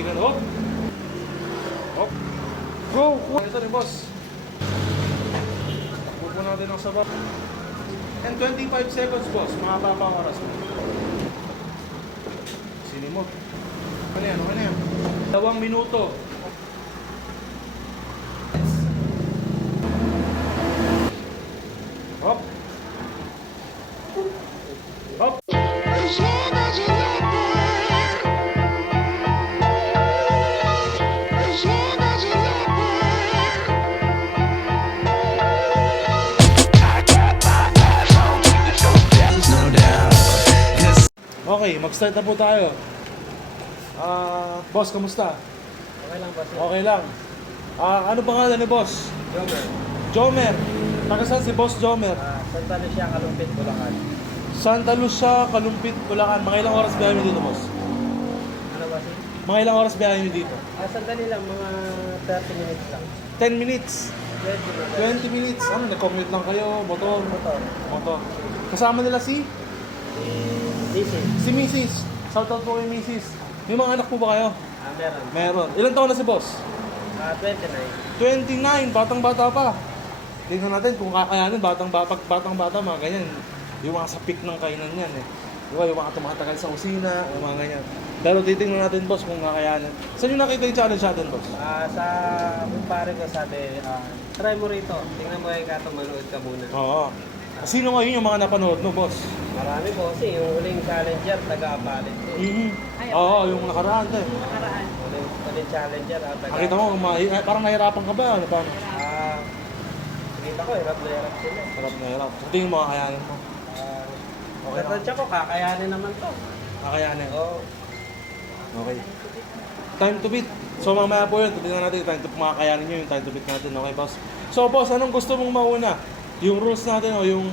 kaibigan. Hop! Hop! Go! Ito ni boss. Pupo natin ang sabat. And 25 seconds, boss. Mahaba pa ang oras mo. Sini mo. Ano yan? Ano yan? 2 minuto. Hop! Hop! Okay, mag-start na po tayo. Boss, kamusta? Okay lang ba? Okay lang. Ano pangalan ni boss? Jomer. Jomer. Taga saan si boss Jomer? Santa Lucia, Kalumpit, Bulacan. Santa Lucia, Kalumpit, Bulacan. Mga ilang oras biyahe mo dito, boss? Ano ba si? Mga ilang oras biyahe mo dito? Sandali lang, mga 30 minutes lang. 10 minutes. 20 20 minutes. Ano, nag-commute lang kayo? Motor? Motor. Motor. Kasama nila si? DC. Si Mrs. Shoutout po kay Mrs. May mga anak po ba kayo? Meron. Meron. Ilang taon na si boss? 29. 29. Batang-bata pa. Tingnan natin kung kakayanin. Batang-bata, mga ganyan. Yung mga sa peak ng kainan yan eh. Diba, yung mga tumatagal sa kusina, yung mga ganyan. Pero titingnan natin, boss, kung kakayanin. Saan yung nakita yung challenge natin, boss? Sa kumpare ko sabi, try mo rito. Tingnan mo yung kato, manood ka muna. Oo. Sino ngayon yung mga napanood mo, boss? Marami po kasi yung huling challenger, taga-apalit ko. Oo, yung nakaraan eh. Huling challenger, Nakita mo, parang nahirapan ka ba? Ano pa? Nakita ko, hirap na hirap sila. Harap na harap. Sa tingin mo, kakayanin mo. Okay. Pero ko, kakayanin naman to. Kakayanin. Oo. Okay. Time to beat. So mamaya po yun, titignan natin yung time to makakayanin nyo yung time to beat natin. Okay, boss? So, boss, anong gusto mong mauna? Yung rules natin o yung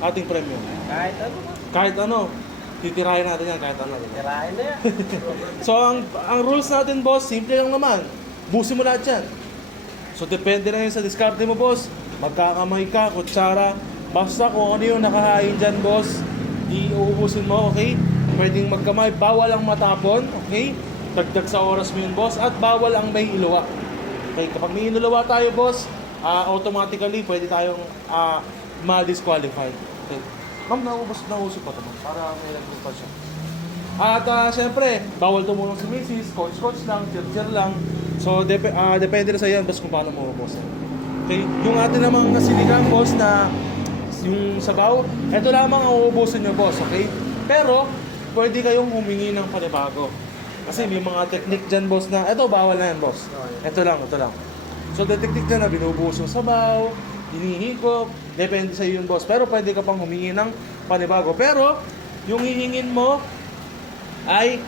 ating premium? Kahit ano ba? Kahit ano, titirahin natin yan kahit ano. Tirahin na yan. So, ang rules natin, boss, simple lang naman. Busin mo lahat yan. So, depende na yun sa diskarte mo, boss. Magkakamay ka, kutsara. Basta kung ano yung nakahain dyan, boss, iuubusin mo, okay? Pwedeng magkamay. Bawal ang matapon, okay? Dagdag sa oras mo yun, boss. At bawal ang may iluwa. Okay, kapag may iluwa tayo, boss, automatically, pwede tayong ma-disqualified. Okay. Ma'am, nausap pa ito, ma'am. Para may nag-group pa siya. At syempre, bawal tumulong si Mrs. Coach lang, cheer lang. So, depende na sa yan, boss, kung paano mo, boss. Okay, yung atin namang nasiligang, boss, na yung sabaw, ito lamang ang uubusin nyo, boss, okay? Pero, pwede kayong humingi ng panibago. Kasi may mga technique dyan, boss, na ito, bawal na yan, boss. Ito lang. So, the technique na binubuhos yung sabaw, hinihigop, depende sa iyo yun, boss. Pero pwede ka pang humingi ng panibago. Pero, yung hihingin mo ay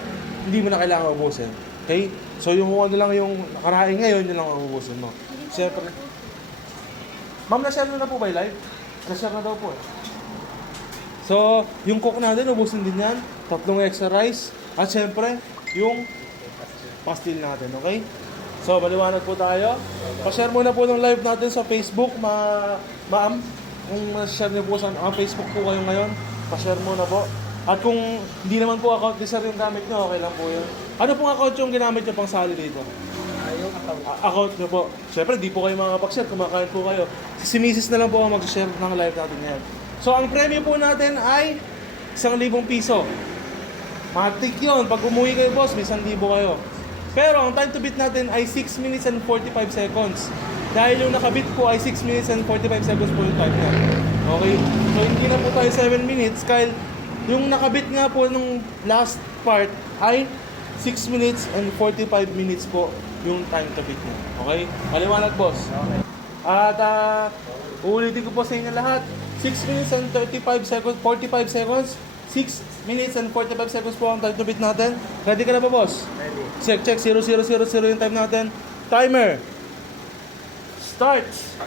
hindi mo na kailangan ubusin. Okay? So, yung ano lang yung nakaraing ngayon, yun lang ang ubusin mo. Siyempre. Ma'am, na-share na po ba yung live? Na-share na daw po eh. So, yung cook natin, ubusin din yan. 3 extra rice. At siyempre, yung pastil natin, okay? So, maliwanag po tayo. Pa-share muna po ng live natin sa Facebook, ma'am. Kung ma-share niyo po sa Facebook po kayo ngayon, pa-share muna po. At kung hindi naman po account ni sir yung gamit nyo, okay lang po yun. Ano pong account yung ginamit nyo pang sali dito? Yung account. Account nyo po. Siyempre, di po kayo makakapag-share, kumakain po kayo. Si Mrs. na lang po ang mag-share ng live natin ngayon. So, ang premium po natin ay 1,000 piso. Matik yun. Pag umuwi kayo, boss, may 1,000 kayo. Pero ang time to beat natin ay 6 minutes and 45 seconds. Dahil yung nakabit po ay 6 minutes and 45 seconds po yung time niya. Okay? So hindi na po tayo 7 minutes. Kaya yung nakabit nga po nung last part ay 6 minutes and 45 minutes po yung time to beat niya. Okay? Maliwanag, boss. Okay. At uulitin ko po sa inyo lahat. 6 minutes and 35 seconds, 45 seconds. 6 minutes and 45 seconds po ang time to beat natin. Ready ka na ba, boss? Ready. Check, 0000 yung time natin. Timer. Starts.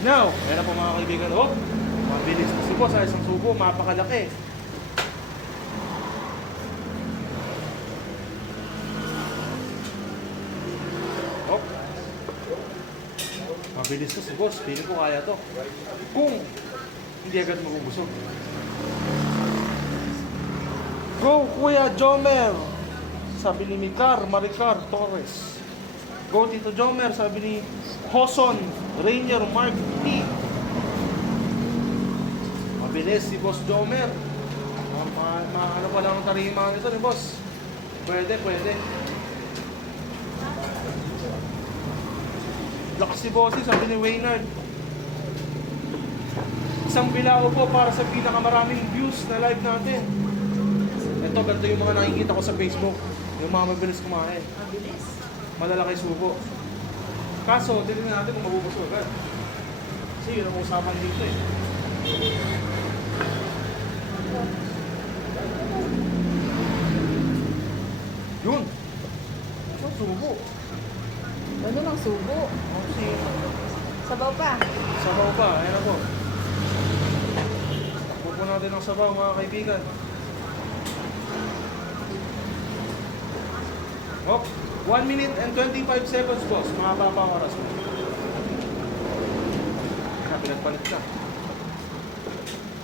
Now, ayan na po mga kaibigan. Oh, mabilis na si boss sa isang subo. Mapakalaki. Oh. Mabilis to si boss. Piling ko kaya to. Kung hindi agad mabubusog. Go, Kuya Jomer! sabi ni Maricar Torres. Go Tito Jomer, sabi ni Hoson Rainier Mark P. Mabilis si Boss Jomer. Ano pa lang ang tarima nito ni Boss? Pwede. Lakas si Bossy, sabi ni Waynard. Isang bilao po para sa pinakamaraming views na live natin. Ito, ganito yung mga nakikita ko sa Facebook. Yung mga mabilis kumain. Mabilis. Malalaki subo. Kaso, tingnan natin kung mabubusog agad. Kasi yun ang usapan dito eh. Yun! Ito, subo. Ano lang subo? Kasi, Sabaw pa. sabaw pa. Ayan ako. Takbo natin ng sabaw mga kaibigan. Oh, 1 minute and 25 seconds, boss. Mga baba ang oras mo. Pinagpalit ka.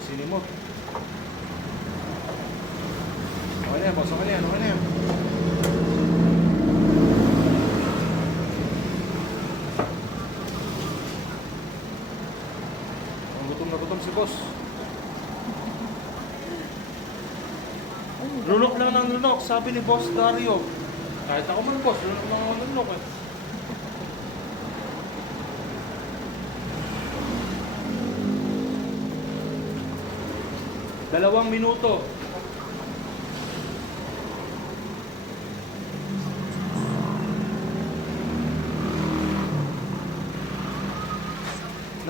Sinimot. Okay na yan, boss. Okay na yan. Gutom na gutom si boss. Lunok lang ng lunok, sabi ni Boss Dario. Kahit ako man, boss, lunok lang ng lunok eh. Dalawang minuto.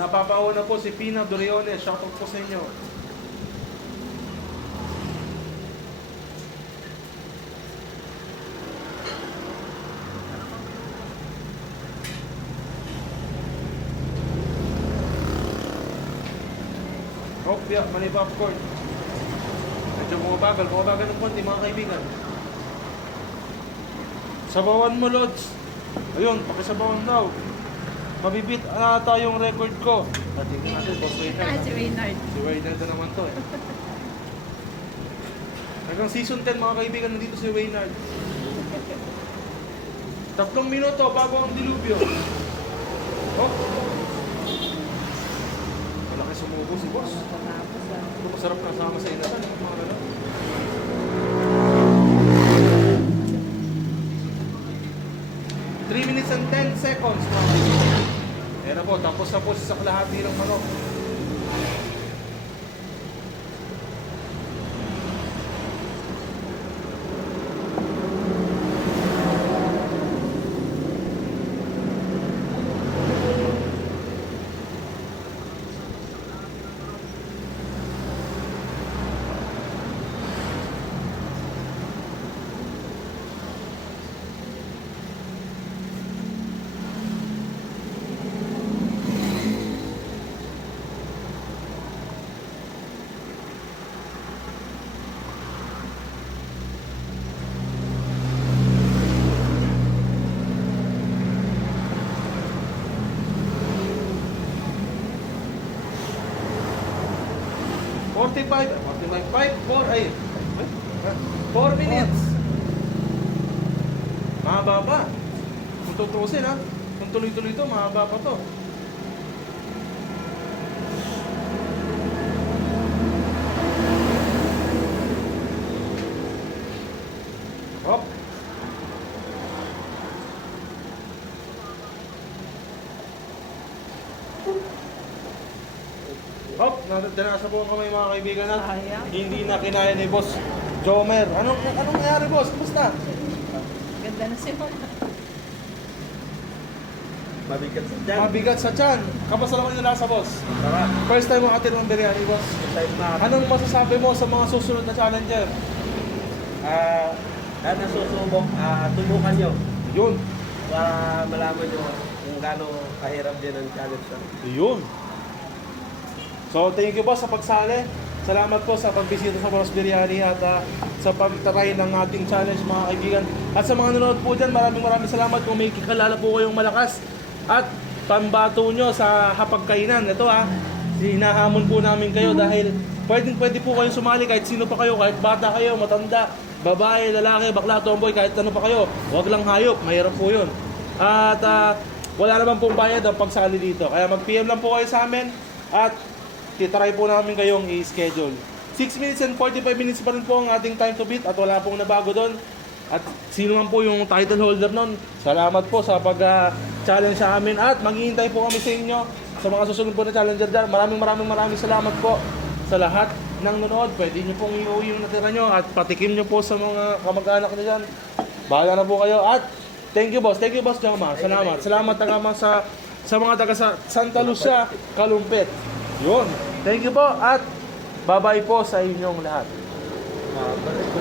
Napapauna po si Pina Dorione. Shoutout po sa inyo. Oh, yeah, mali popcorn. Medyo bumabagal ng konti mga kaibigan. Sabawan mo, Lods. Ayun, pakisabawan daw. Mabibit ata yung record ko. Tingnan natin, Boss Waynard. Si Waynard. Si Waynard na naman to eh. Hanggang season 10 mga kaibigan, nandito si Waynard. 3 minuto bago ang dilubyo. Oh! Malaki sumubo si Boss. Tapos Ito masarap kasama sa inatan. Mga ganun. Minutes and 10 seconds. Ayan na po, tapos na po sa kalahati ng manok. Four minutes. Mahaba pa. Kung tutusin ha. Kung tuloy-tuloy ito, mahaba pa to. Hop. Hop, nasa po ang kamay mga kaibigan na. Sayang. Hindi na kinaya ni Boss Jomer. Anong nangyari, boss? Kumusta? Ganda na si Mona. Mabigat sa dyan. Mabigat sa tiyan. Kamusta naman yung lasa, boss? Sarap. First time mo atin ng biryani, boss. Time na. Anong masasabi mo sa mga susunod na challenger? Lahat na susubok, tubukan nyo. Yun. Para malaman nyo kung gaano kahirap din ang challenge na. Yun. So, thank you po sa pagsali. Salamat po sa pagbisita sa Boss Biryani at sa pagtry ng ating challenge mga kaibigan. At sa mga nanonood po dyan, maraming salamat kung may kikalala po kayong malakas at pambato nyo sa hapagkainan. Ito hinahamon po namin kayo dahil pwede po kayong sumali kahit sino pa kayo, kahit bata kayo, matanda. babae, lalaki, bakla, tomboy, kahit ano pa kayo, wag lang hayop, mahirap po yun. At wala naman pong bayad ang pagsali dito. Kaya mag-PM lang po kayo sa amin at titry po namin kayong i-schedule. 6 minutes and 45 minutes pa rin po ang ating time to beat at wala pong nabago doon. At sino man po yung title holder nun, salamat po sa pag-challenge sa amin at maghihintay po kami sa inyo sa mga susunod po na challenger dyan. Maraming salamat po sa lahat ng nanood. Pwede nyo pong iuwi yung natira nyo at patikim nyo po sa mga kamag-anak nyo dyan. Bahala na po kayo at thank you boss Jama. Salamat tagama sa mga taga Santa Lucia, Kalumpit. Yun. Thank you po at bye-bye po sa inyong lahat. Balik ko